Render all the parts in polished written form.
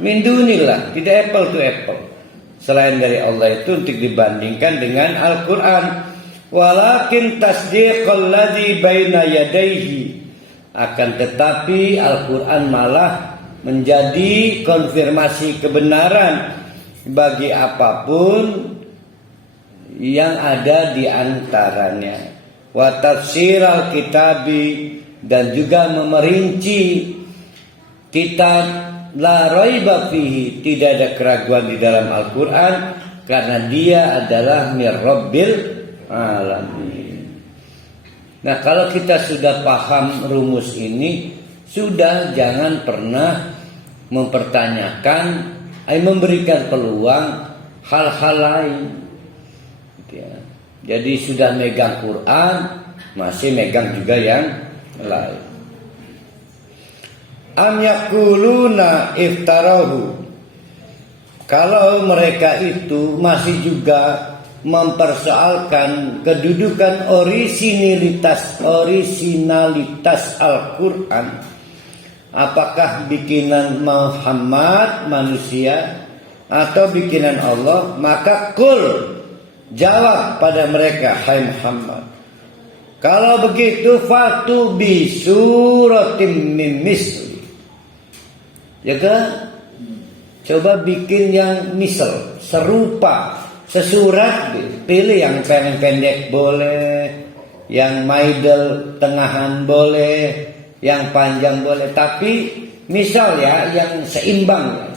min dunillah, tidak apple to apple, selain dari Allah itu untuk dibandingkan dengan Al-Quran. Walakin tasdiqal ladzi baina yadayhi, akan tetapi Al-Quran malah menjadi konfirmasi kebenaran bagi apapun yang ada di antaranya. Wa tafsir al-kitabi, dan juga memerinci kitab la raiba fihi, tidak ada keraguan di dalam Al-Quran, karena dia adalah mir rabbil alamin. Nah, kalau kita sudah paham rumus ini, sudah jangan pernah mempertanyakan, memberikan peluang hal-hal lain. Jadi sudah megang Quran, masih megang juga yang lain. Am yaquluna iftarahu, kalau mereka itu masih juga mempersoalkan kedudukan orisinalitas Al-Quran, apakah bikinan Muhammad manusia atau bikinan Allah, maka qul, jawab pada mereka, hai Muhammad, kalau begitu fatu bi suratim min misli, ya kan? Coba bikin yang misal, serupa, sesurat, pilih yang pendek boleh, yang middle tengahan boleh, yang panjang boleh, tapi misal ya yang seimbang.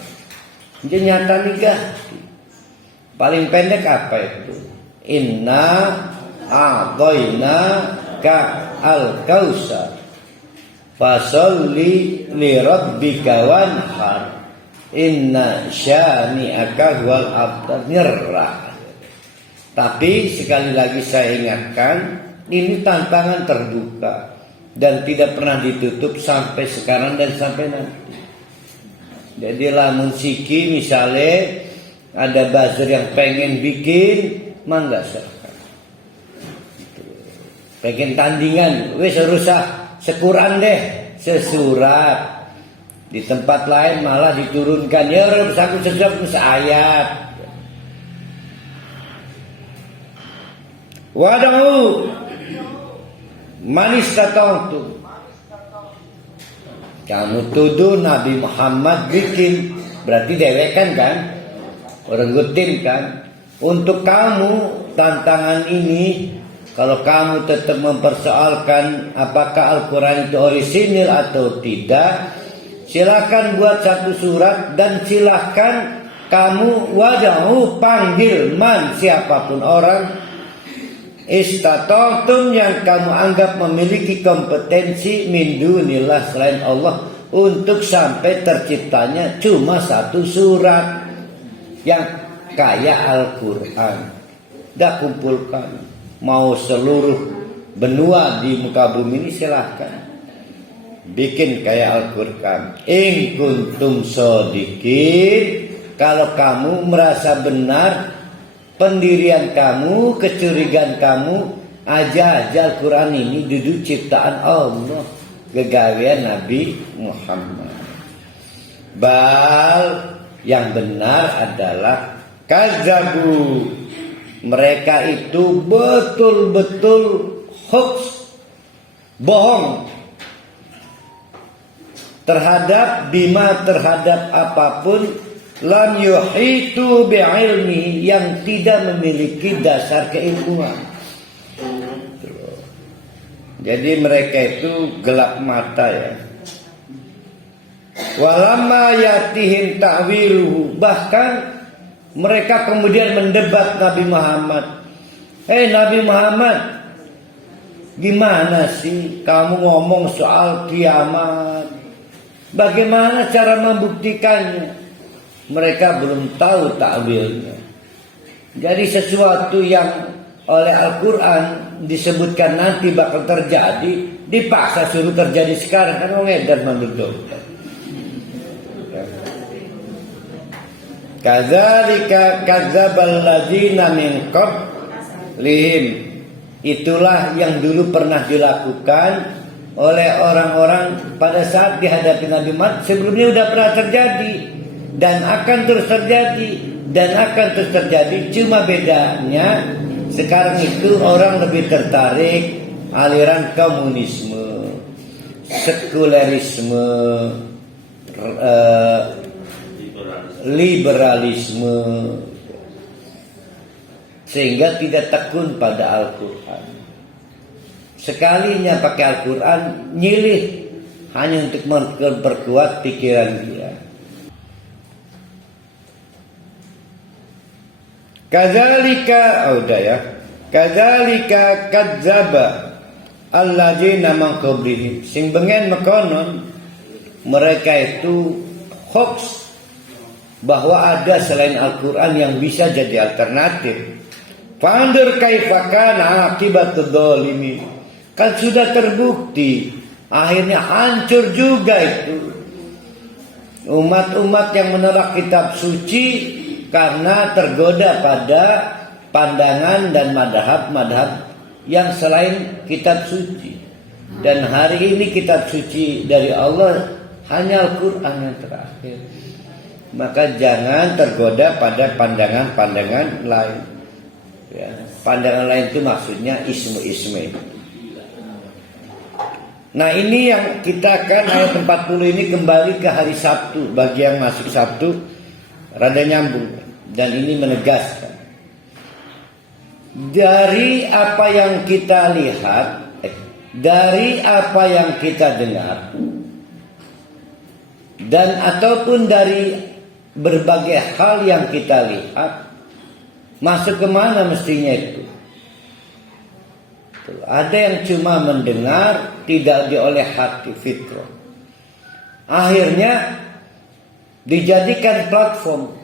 Jadi nyata nikah. Paling pendek apa itu? Inna a'toina ka al-kausar fasolli li rabbika wanhar inna syani'aka wal abtar, nyerah. Tapi sekali lagi saya ingatkan, ini tantangan terbuka dan tidak pernah ditutup sampai sekarang dan sampai nanti. Jadi lamun siki misalnya ada buzzer yang pengen bikin, mangga serahkan. Pengen tandingan, wes rusak Sequran deh, sesurat. Di tempat lain malah diturunkan, ya satu ayat. Wada'u manistata'tu, kamu tuduh Nabi Muhammad bikin, berarti dewekan kan, renggutin kan. Untuk kamu tantangan ini, kalau kamu tetap mempersoalkan apakah Al-Quran itu orisinil atau tidak, silakan buat satu surat dan silakan kamu wada'u, panggil man, siapapun orang istata'tum yang kamu anggap memiliki kompetensi min dunillah, selain Allah, untuk sampai terciptanya cuma satu surat yang kayak Al-Quran. Dah kumpulkan, mau seluruh benua di muka bumi ini silahkan bikin kayak Al-Quran. In kuntum shodiqin, kalau kamu merasa benar pendirian kamu, kecurigaan kamu, aja Al-Quran ini duduk ciptaan Allah, gegawean Nabi Muhammad. Bal, yang benar adalah kazabu, mereka itu betul-betul hoax, bohong terhadap terhadap apapun lam yuhitu bi'ilmi, yang tidak memiliki dasar keilmuan. Jadi mereka itu gelap mata ya. Walamma yatihim ta'wiluhu, bahkan mereka kemudian mendebat Nabi Muhammad. Nabi Muhammad, gimana sih kamu ngomong soal kiamat? Bagaimana cara membuktikannya? Mereka belum tahu ta'wilnya. Jadi sesuatu yang oleh Al-Quran disebutkan nanti bakal terjadi, dipaksa suruh terjadi sekarang, kan ngedar menurut. Kadzalika kadzdzabal ladzina min qablihim, itulah yang dulu pernah dilakukan oleh orang-orang pada saat dihadapi Nabi Muhammad. Sebelumnya sudah pernah terjadi. dan akan terus terjadi dan akan terus terjadi. Cuma bedanya sekarang itu orang lebih tertarik aliran komunisme, sekulerisme, liberalisme, sehingga tidak tekun pada Al-Quran. Sekalinya pakai Al-Quran, nyilih hanya untuk memperkuat pikiran dia. Kadzalika, udah ya. Kadzalika kadzdzaba alladzina min qablihim. Sing bengen mekonon mereka itu hoax bahwa ada selain Al-Quran yang bisa jadi alternatif. Fandur kaifa kana akibatud dzalimin. Kan sudah terbukti akhirnya hancur juga itu umat-umat yang menolak kitab suci karena tergoda pada pandangan dan madhab-madhab yang selain kitab suci. Dan hari ini kitab suci dari Allah hanya Al-Quran yang terakhir. Maka jangan tergoda pada pandangan-pandangan lain. Ya, pandangan lain itu maksudnya isme-isme. Nah, ini yang kita akan ayat 40 ini kembali ke hari Sabtu. Bagi yang masuk Sabtu rada nyambung. Dan ini menegaskan dari apa yang kita lihat, dari apa yang kita dengar, dan ataupun dari berbagai hal yang kita lihat, masuk kemana mestinya itu? Ada yang cuma mendengar, tidak dioleh hati fitrah. Akhirnya dijadikan platform.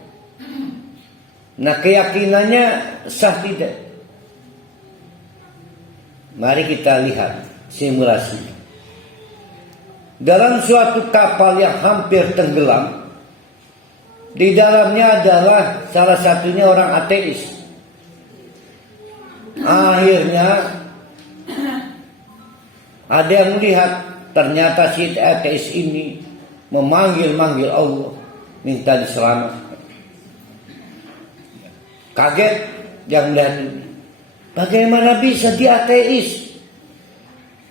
Nah, keyakinannya sah tidak? Mari kita lihat simulasinya. Dalam suatu kapal yang hampir tenggelam, di dalamnya adalah salah satunya orang ateis. Akhirnya ada yang melihat ternyata si ateis ini memanggil-manggil Allah, minta diselamatkan. Kaget yang melihat ini. Bagaimana bisa dia ateis?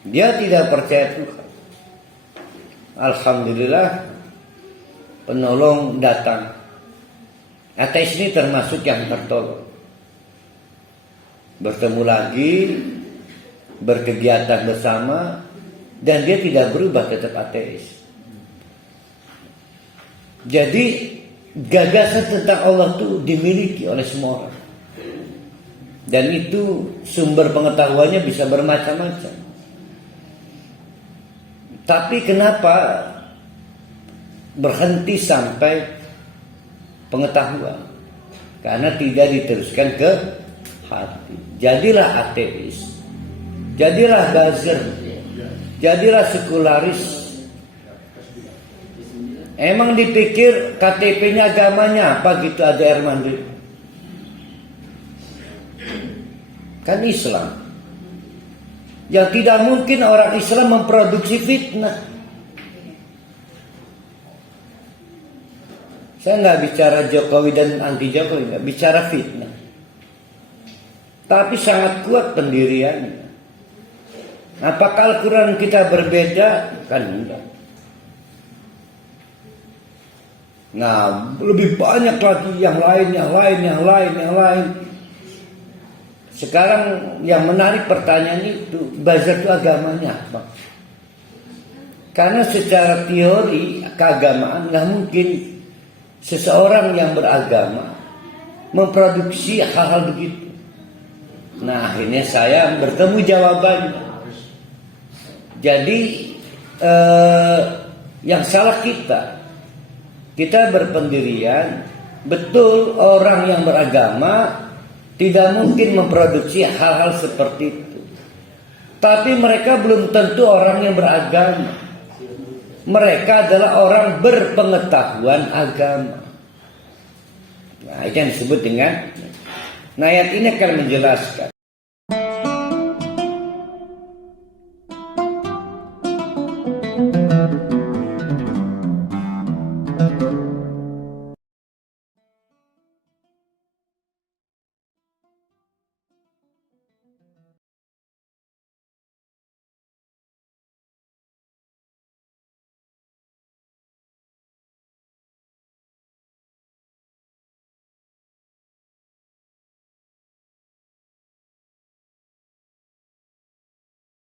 Dia tidak percaya Tuhan. Alhamdulillah penolong datang. Ateis ini termasuk yang tertolong. Bertemu lagi, berkegiatan bersama, dan dia tidak berubah, tetap ateis. Jadi gagasan tentang Allah itu dimiliki oleh semua orang. Dan itu sumber pengetahuannya bisa bermacam-macam. Tapi kenapa berhenti sampai pengetahuan? Karena tidak diteruskan ke hati. Jadilah ateis, jadilah buzzer, jadilah sekularis. Emang dipikir KTP-nya agamanya apa gitu, ada air mandi? Kan Islam. Yang tidak mungkin orang Islam memproduksi fitnah. Saya nggak bicara Jokowi dan anti Jokowi, nggak bicara fitnah. Tapi sangat kuat pendiriannya. Apakah Al-Quran kita berbeda? Kan enggak. Nah, lebih banyak lagi yang lain. Sekarang yang menarik pertanyaan itu, buzzer itu agamanya apa? Karena secara teori keagamaan nggak mungkin seseorang yang beragama memproduksi hal-hal begitu. Nah, akhirnya saya bertemu jawabannya. Jadi yang salah kita berpendirian, betul orang yang beragama tidak mungkin memproduksi hal-hal seperti itu. Tapi mereka belum tentu orang yang beragama. Mereka adalah orang berpengetahuan agama. Nah, itu yang disebut dengan, nah ayat ini akan menjelaskan.